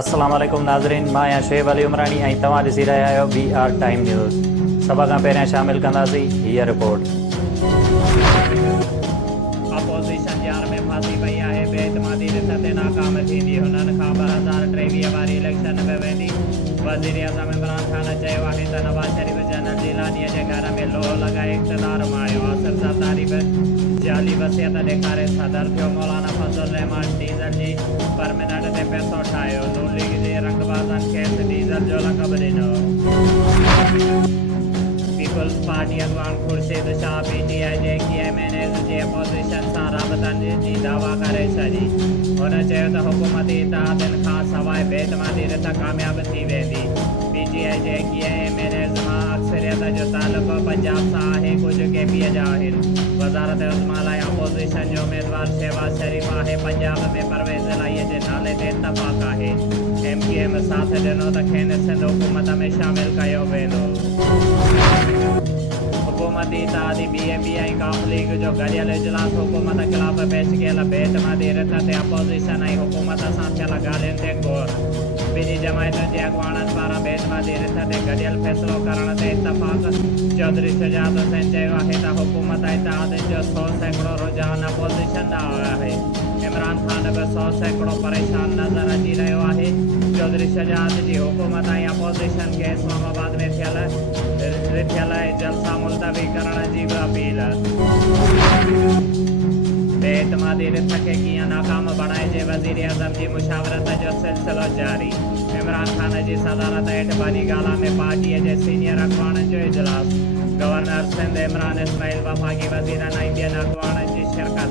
अस्सलाम वालेकुम नाज़रीन, मां आहियां शुएब अली उमरानी ऐं तव्हां ॾिसी रहिया आहियो BR टाइम न्यूज़। सभ खां पहिरियां शामिल कंदासीं हीअ रिपोर्ट। अपोज़िशन जार में फांसी पई आहे, बेइतमादी रिथ ते नाकाम थींदी। हुननि खां 2023 वारी इलेक्शन में वेंदी। वज़ीर आज़म इमरान ख़ान चयो आहे त नवाज़ शरीफ़ जनरल जिलानीअ जे घर में लोह लॻाए इक़्तिदार मां आयो। आसिफ ज़रदारी बि जाली वसियत ॾेखारे सदर थियो। मौलाना फज़ल रहमान डीज़ल जी परमिनेंट ते पैसो ठाहियो। नून लीग जे रंगबाज़नि खेसि डीज़ल जो लक़ब ॾिनो। पीपल्स पार्टी अॻवान ख़ुर्शीद शाह PTI जे MNAs जे अपोज़िशन सां राबतनि जी दावा करे छॾी। हुन चयो त हुकूमती इतिहादनि खां सवाइ बेइतमादी रिथ कामयाब थी वेंदी। PTI जे MNAs मां अक्सरियत जो तालुक़ु पंजाब सां आहे, कुझु KP जा आहिनि। वज़ारत उज़्मा लाइ अपोज़िशन जो उम्मीदवार शहबाज़ शरीफ़ आहे। पंजाब में परवेज़ इलाहीअ जे नाले ते इतफ़ाक़ आहे। MKM साथ ॾिनो त खेनि सिंध हुकूमत में शामिल कयो वेंदो। हुकूमती इतिहादी BNP ऐं काफ लीग जो गॾियल इजलास हुकूमत ख़िलाफ़ पेश कयल बेइतमादी रिथ ते अपोज़िशन ऐं हुकूमत सां थियल ॻाल्हियुनि ते ग़ौर। ॿिन्ही जमायतुनि जे अॻुवाणनि पारां बेइतमादी रिथ ते गॾियल फ़ैसिलो करण ते इतफ़ाक़। चौधरी शुजात हुसैन चयो आहे त हुकूमत इतिहादनि जो 100% रुझान अपोज़िशन ॾांहुं आहे। इमरान ख़ान बि 100% परेशान नज़र अची रहियो आहे। चौधरी शुजात जी हुकूमत ऐं अपोज़िशन खे इस्लामाबाद में थियल जलसा मुलतवी करण जी बि अपील। बेइतमादी रिथ खे कीअं नाकाम बणाइजे, वज़ीर आज़म जी मुशावरत जो सिलसिलो जारी। इमरान ख़ान जी सदारत हेठि बानीगाला में पार्टीअ जे सीनियर अॻुवाणनि जो इजलास। गवर्नर सिंध इमरान इस्माइल, वफ़ाक़ी वज़ीरनि ऐं ॿियनि अॻुवाणनि जी शिरकत।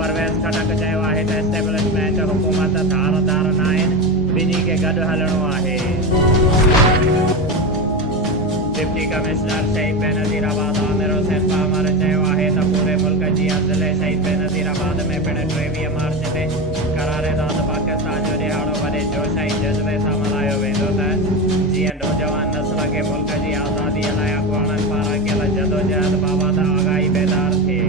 परवेज़ खटक चयो आहे त एस्टेब्लिशमेंट हुकूमत धारदार न आहिनि, ॿिन्ही खे गॾु हलणो आहे। डिप्टी कमिश्नर शहीद बेनज़ीराबाद आमिर हुसैन पामर चयो आहे त पूरे मुल्क जी ज़िले शहीद बेनज़ीराबाद में पिणु 23 मार्च ते करारे दाद पाकिस्तान जो ॾिहाड़ो वॾे जोश ऐं जज़्बे सां मल्हायो वेंदो त जीअं नौजवान नस्ल खे मुल्क जी आज़ादीअ लाइ अॻुवाणनि पारां कयल जदोजहद बाबति आगाही बेदार थिए।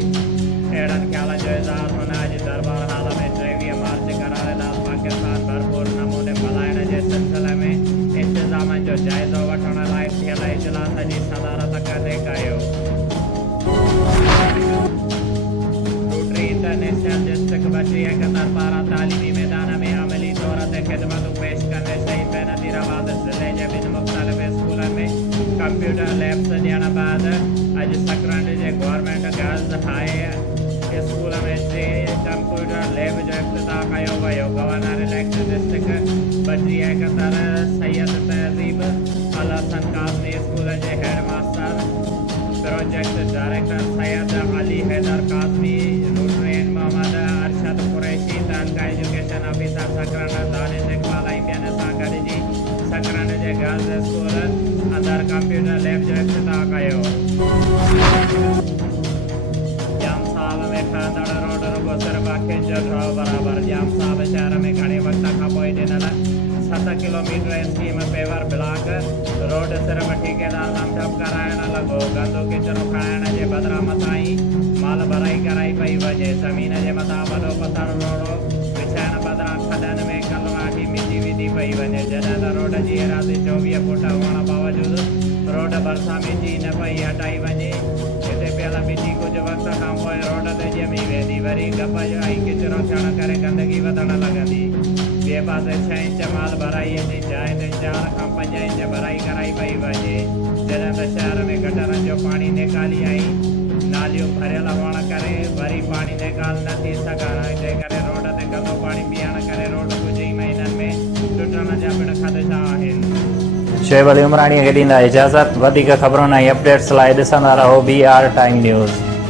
अहिड़नि ख़्यालनि जो इज़हार हुन अॼु दरबार हाल में 23 मार्च करारे दाद पाकिस्तान भरपूर नमूने मल्हाइण जे सिलसिले में इंतज़ामनि जो जाइज़ो वठण लाइ थियल इजलास जी सदारत कंदे कयो। रोटरी इंटरनेशनल डिस्ट्रिक्ट 3271 पारां तालीमी मैदान में अमली तौर ते ख़िदमतूं पेश कंदे शहीद बेनज़ीराबाद ज़िले जे ॿिनि मुख़्तलिफ़ स्कूलनि में कंप्यूटर लैब्स ॾियण बैदि अॼु सकरंड जे गवर्नमेंट गर्ल्स हाई स्कूल में 3 कंप्यूटर लैब जो इफ़्तिताह कयो वियो। Governor elect district 3271 Syed Tahzeeb al Hassan Kazmi school जे head master project director Syed Ali Haider Kazmi, रूटरेन मोहम्मद अरशद कुरैशी, तालका एजुकेशन ऑफिसर सकरंड दानिश इकबाल ऐं ॿियनि सां गॾिजी सकरंड जे गर्ल्स स्कूल अंदरि कंप्यूटर लैब जो इफ़्तिताह कयो। जाम साहब में ठहंदड़ रोड रुगो सिर्फ़ अखियुनि जो ड्रॉ बराबरि। जाम साहब शहर में घणे वक़्त खां पोइ ॾिनल 7 kilometre scheme paver block road सिर्फ़ ठेकेदार लमठप कराइण लॻो। गंदो किचिरो खणाइण जे बदिरां मथां ई माल भराई कराई पई वञे। ज़मीन जे मथां वॾो पथर रोड़ो विछाइण बदिरां खॾनि में कलराठी मिटी विधी पई वञे। जॾहिं त रोड जी एराज़ी 24 फुट हुअण बावजूदु रोड भरिसां मिटी न पई हटाई वञे। हिते पियल मिटी कुझु वक़्त खां पोइ रोड ते ॼमी वेंदी, वरी गप ऐं किचिरो थियण करे गंदगी वधणु लॻंदी। ॿिए पासे 6 इंच माल भराईअ जी जाइ ते 4 खां 5 इंच भराई कराई पई वञे। जॾहिं त शहर में गटरनि जो पाणी निकाली ऐं नालियूं भरियल हुअण करे वरी पाणी निकाल न थी सघनि। तंहिं करे रोड ते गंदो पाणी पीअण करे रोड कुझु ई महीननि में टुटण जा पिणु ख़दशा आहिनि। शुएब अली उमरानीअ खे ॾींदा इजाज़त। वधीक ख़बरुनि ऐं अपडेट्स लाइ ॾिसंदा रहो BR टाइम न्यूज़।